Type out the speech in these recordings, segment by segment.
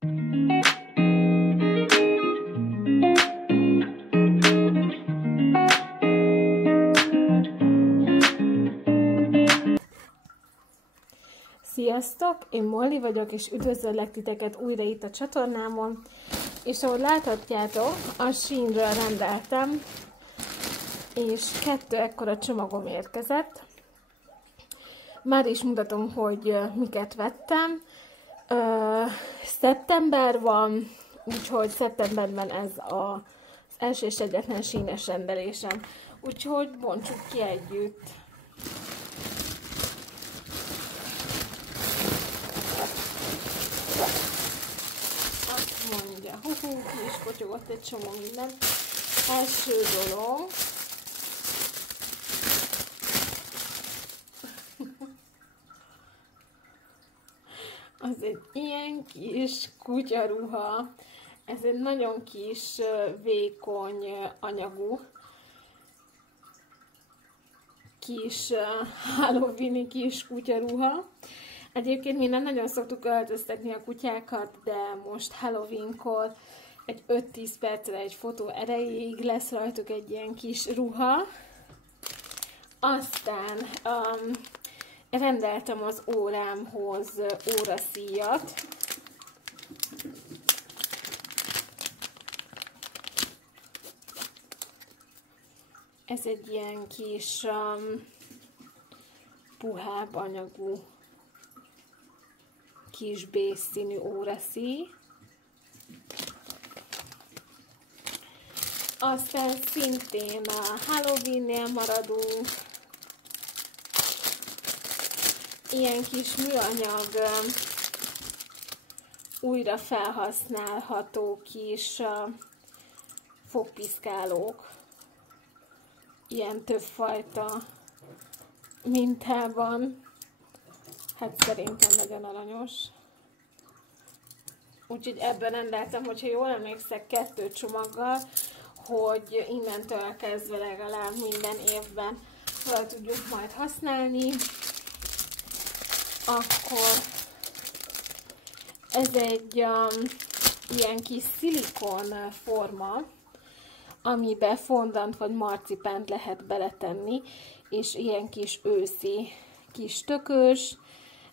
Sziasztok! Én Molly vagyok, és üdvözöllek titeket újra itt a csatornámon. És ahogy láthatjátok, a Sheinről rendeltem, és 2 ekkora csomagom érkezett. Már is mutatom, hogy miket vettem. Szeptember van, úgyhogy szeptemberben ez az első és egyetlen Shein-es rendelésem. Úgyhogy bontsuk ki együtt. Mondja, ki is kotyogott egy csomó minden. Első dolog. Az egy ilyen kis kutyaruha. Ez egy nagyon kis, vékony anyagú, kis halloweeni kis kutyaruha. Egyébként mi nem nagyon szoktuk öltöztetni a kutyákat, de most Halloweenkor egy 5-10 percre egy fotó erejéig lesz rajtuk egy ilyen kis ruha. Aztán rendeltem az órámhoz óraszíjat. Ez egy ilyen kis puhább anyagú kis béz színű óraszíj. Aztán szintén a Halloween-nél maradunk. Ilyen kis műanyag, újra felhasználható kis fogpiszkálók. Ilyen többfajta mintában. Hát szerintem nagyon aranyos. Úgyhogy ebben rendeltem, hogyha jól emlékszek, 2 csomaggal, hogy innentől kezdve legalább minden évben fel tudjuk majd használni. Akkor ez egy ilyen kis szilikon forma, amiben fondant vagy marcipánt lehet beletenni, és ilyen kis őszi kis tökös,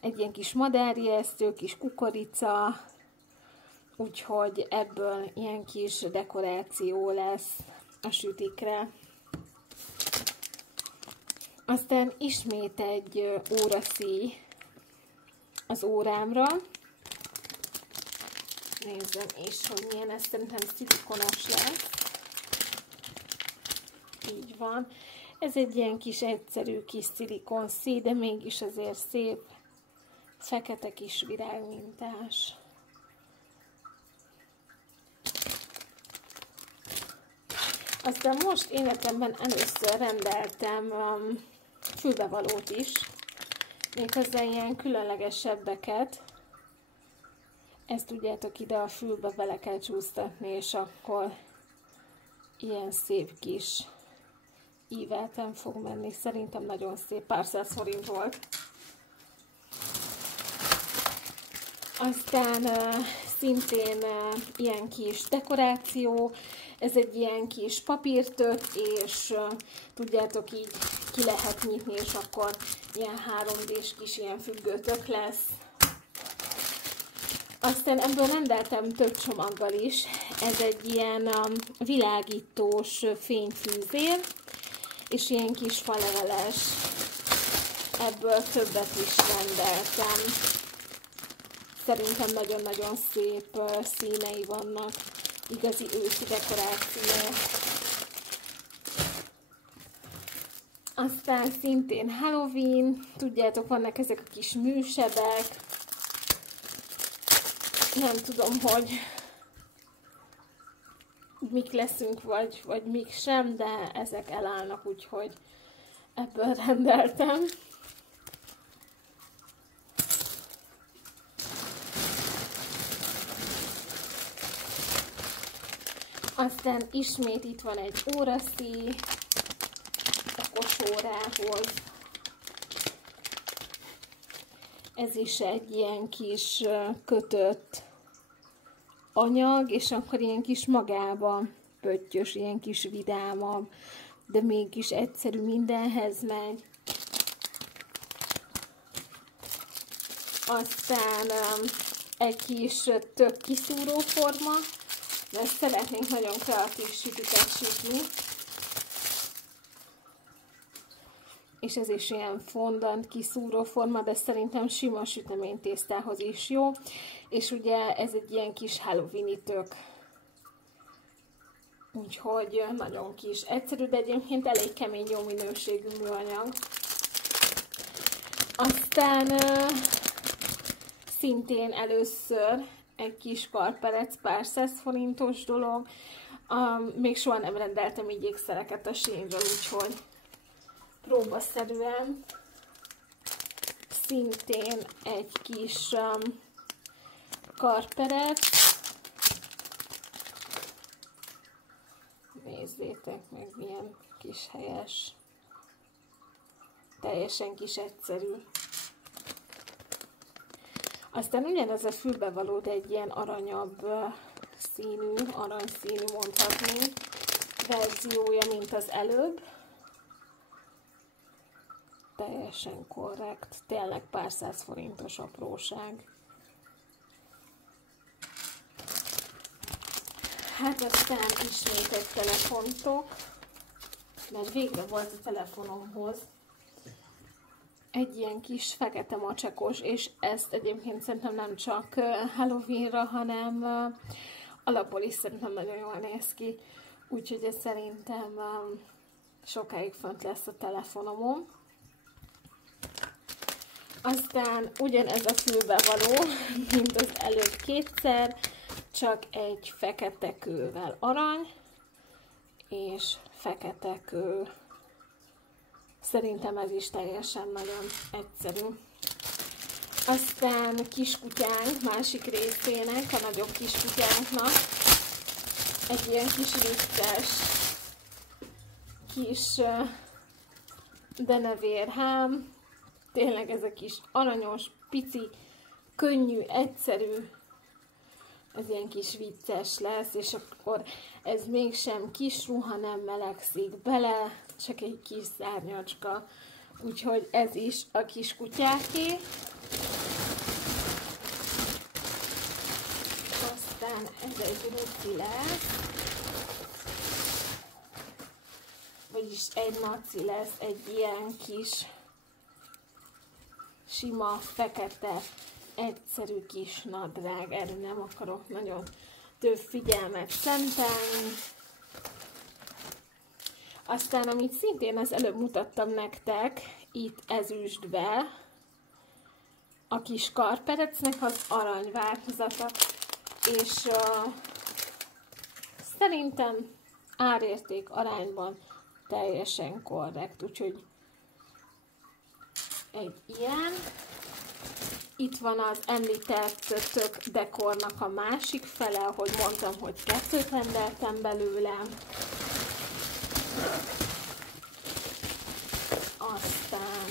egy ilyen kis madárjesztő, kis kukorica, úgyhogy ebből ilyen kis dekoráció lesz a sütikre. Aztán ismét egy óraszíj az órámra. Nézzem is, hogy milyen, ez szerintem szilikonos lesz. Így van. Ez egy ilyen kis egyszerű kis szilikon szíj, de mégis azért szép, fekete kis virágmintás. Aztán most életemben először rendeltem fülbevalót is, méghozzá ilyen különlegesebbeket. Ezt tudjátok, ide a fülbe bele kell csúsztatni, és akkor ilyen szép kis ívelten fog menni. Szerintem nagyon szép, pár száz forint volt. Aztán szintén ilyen kis dekoráció, ez egy ilyen kis papírtök, és tudjátok, így ki lehet nyitni, és akkor ilyen 3D-s kis ilyen függőtök lesz. Aztán ebből rendeltem több csomaggal is. Ez egy ilyen világítós fényfűzér, és ilyen kis faleveles. Ebből többet is rendeltem. Szerintem nagyon-nagyon szép színei vannak. Igazi őszi dekoráció. Aztán szintén Halloween. Tudjátok, vannak ezek a kis műsebek. Nem tudom, hogy mik leszünk, vagy mik sem, de ezek elállnak, úgyhogy ebből rendeltem. Aztán ismét itt van egy óraszíj okos órához. Ez is egy ilyen kis kötött anyag, és akkor ilyen kis magában pöttyös, ilyen kis vidámabb, de mégis egyszerű, mindenhez megy. Aztán egy kis tök kiszúró forma, mert szeretnénk nagyon kreatív sütiket sütni. És ez is ilyen fondant kiszúró forma, de szerintem sima süteménytésztához is jó. És ugye ez egy ilyen kis halloweeni tök. Úgyhogy nagyon kis egyszerű, de egyébként elég kemény, jó minőségű műanyag. Aztán szintén először egy kis karperec, pár 100 forintos dolog. Még soha nem rendeltem így ékszereket a Shein-ről, úgyhogy próbaszerűen szintén egy kis karperec. Nézzétek meg, milyen kis helyes, teljesen kis egyszerű. Aztán ugyanez a fülbevaló, de egy ilyen aranyabb színű, aranyszínű mondhatni verziója, mint az előbb. Teljesen korrekt, tényleg pár 100 forintos apróság. Hát aztán ismét egy telefontok, mert végre volt a telefonomhoz egy ilyen kis fekete macskos, és ezt egyébként szerintem nem csak Halloweenra, hanem alapból is szerintem nagyon jól néz ki, úgyhogy ez szerintem sokáig fönt lesz a telefonomon. Aztán ugyanez a fülbevaló, mint az előbb kétszer, csak egy fekete kővel arany, és fekete kő. Szerintem ez is teljesen nagyon egyszerű. Aztán kiskutyánk másik részének, a nagyobb kiskutyánknak egy ilyen kis vicces, kis denevérhám. Tényleg ez a kis aranyos, pici, könnyű, egyszerű, ez ilyen kis vicces lesz, és akkor ez mégsem kisruh, hanem melegszik bele, csak egy kis szárnyacska. Úgyhogy ez is a kis kutyáké. Aztán ez egy ruci lesz, vagyis egy naci lesz, egy ilyen kis sima, fekete, egyszerű kis nadrág. Erre nem akarok nagyon több figyelmet szentelni. Aztán, amit szintén az előbb mutattam nektek, itt ezüstbe, a kis karperecnek az arany változata, és szerintem árérték arányban teljesen korrekt, úgyhogy egy ilyen. Itt van az említett tök dekornak a másik fele, ahogy mondtam, hogy 2 rendeltem belőle. Aztán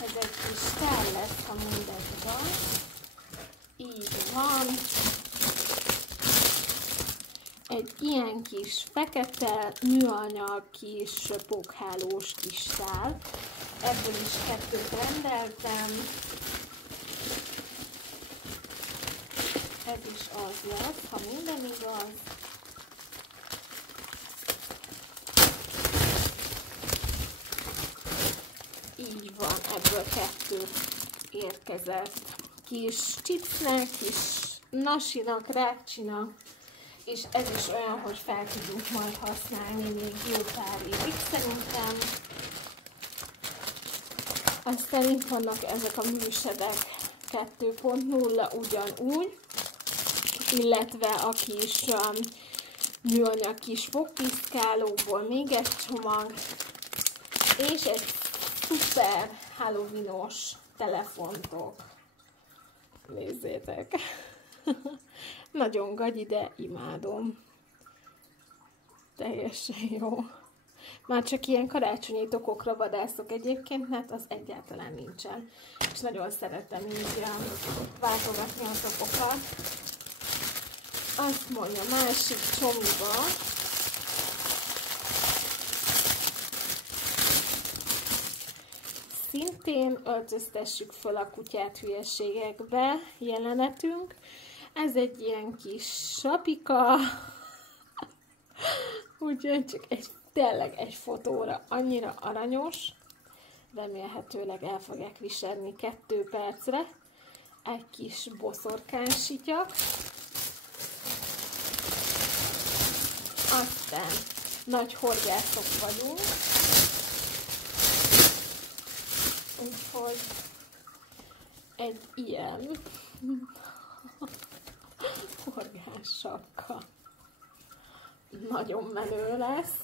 ez egy kis tál lesz, ha mindez van. Így van. Egy ilyen kis fekete műanyag kis pókhálós kis tál. Ebből is 2 rendeltem. Ez is az lesz, ha minden igaz. Így van, ebből 2 érkezett. Kis chipsnek, kis nasinak, rácsinak, és ez is olyan, hogy fel tudjuk majd használni még jó pár évig szerintem. Aztán itt vannak ezek a műsedek 2.0 ugyanúgy, illetve a kis műanyag kis fogpiszkálóból még egy csomag, és egy szuper halloweenos telefontok. Nézzétek! Nagyon gagyi, de imádom. Teljesen jó. Már csak ilyen karácsonyi tokokra vadászok egyébként, mert az egyáltalán nincsen. És nagyon szeretem így váltogatni a tokokat. Azt mondja, másik csomiba. Szintén öltöztessük föl a kutyát hülyeségekbe jelenetünk. Ez egy ilyen kis sapika. Úgyhogy csak tényleg egy fotóra annyira aranyos. Remélhetőleg el fogják viselni 2 percre. Egy kis boszorkán sityak. Aztán nagy horgászok vagyunk. Úgyhogy egy ilyen horgás sapka nagyon menő lesz.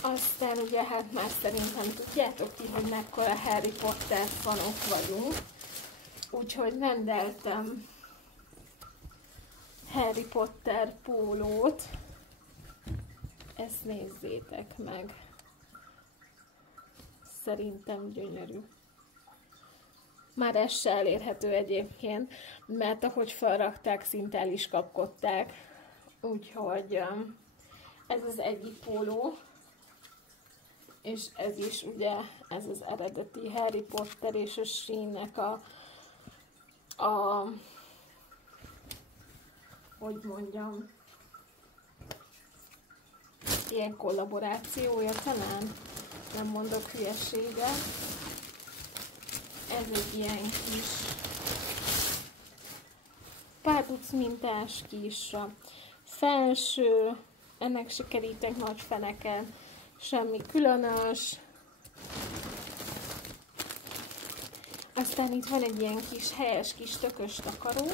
Aztán ugye hát már szerintem tudjátok ti, hogy mekkora Harry Potter fanok vagyunk. Úgyhogy rendeltem Harry Potter pólót. Ezt nézzétek meg. Szerintem gyönyörű. Már ez se elérhető egyébként, mert ahogy felrakták, szinte el is kapkodták. Úgyhogy ez az egyik póló. És ez is ugye, ez az eredeti Harry Potter és a Sheen-nek hogy mondjam, ilyen kollaborációja talán, nem mondok hülyeséget. Ez egy ilyen kis párduc mintás kis felső, ennek se kerítek nagy feneket, semmi különös. Aztán itt van egy ilyen kis helyes kis tökös takaró.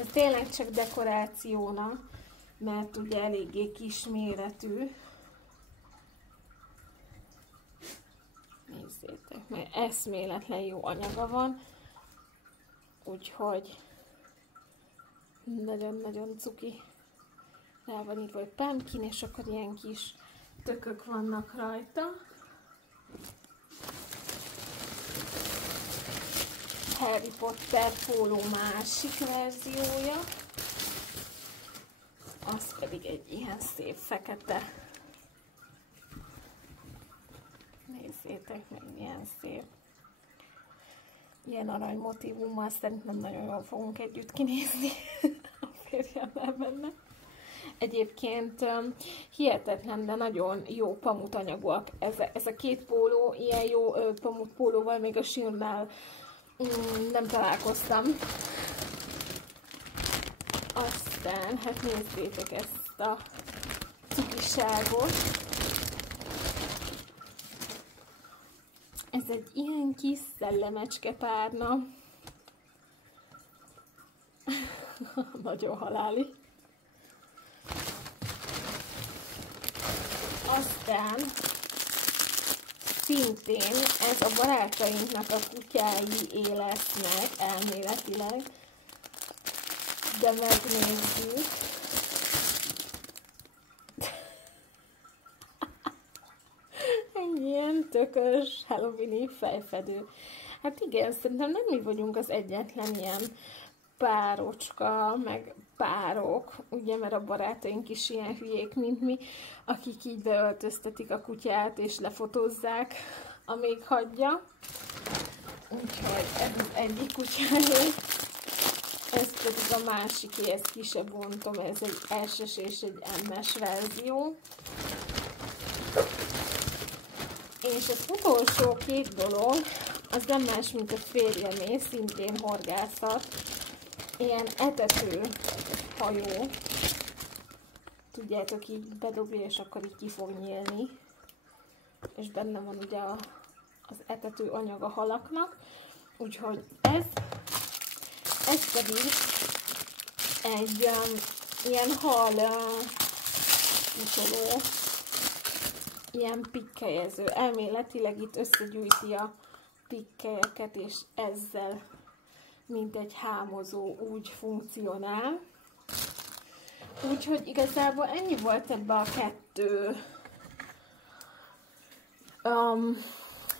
Ez tényleg csak dekorációna, mert ugye eléggé kisméretű. Nézzétek, mert eszméletlen jó anyaga van. Úgyhogy nagyon-nagyon cuki. Rá van írva, hogy pumpkin, és akkor ilyen kis tökök vannak rajta. Harry Potter póló másik verziója. Az pedig egy ilyen szép fekete. Nézzétek meg, milyen szép. Ilyen arany motívummal szerintem nagyon jól fogunk együtt kinézni a férjemmel benne. Egyébként hihetetlen, de nagyon jó pamutanyagúak. Ez a két póló, ilyen jó pamutpólóval még a Sheernál nem találkoztam. Aztán, hát nézzétek ezt a cukiságot. Ez egy ilyen kis szellemecske párna. Nagyon haláli. Aztán szintén ez a barátainknak a kutyái lesznek elméletileg, de megnézzük. Egy ilyen tökös halloweeni fejfedő. Hát igen, szerintem nem mi vagyunk az egyetlen ilyen párocska, meg párok, ugye, mert a barátaink is ilyen hülyék, mint mi, akik így beöltöztetik a kutyát és lefotózzák, amíg hagyja. Úgyhogy ez az egyik kutyáé. Ez pedig a másiké, ezt ki se bontom, ez egy S-es és egy M-es verzió. És az utolsó két dolog, az nem más, mint a férjemé, szintén horgászat. Ilyen etető hajó. Tudjátok, így bedobja, és akkor így ki fog nyílni. És benne van ugye az etető anyag a halaknak. Úgyhogy ez pedig egy ilyen hal utoló, ilyen pikkelyező. Elméletileg itt összegyűjti a pikkelyeket, és ezzel mint egy hámozó, úgy funkcionál. Úgyhogy igazából ennyi volt ebbe a 2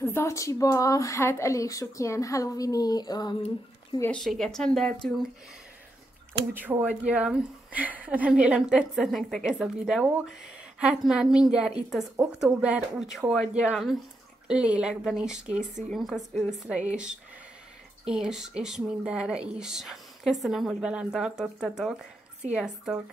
zacsiba. Hát elég sok ilyen Halloween-i hülyeséget rendeltünk, úgyhogy remélem tetszett nektek ez a videó. Hát már mindjárt itt az október, úgyhogy lélekben is készüljünk az őszre és mindenre is. Köszönöm, hogy velem tartottatok. Sziasztok!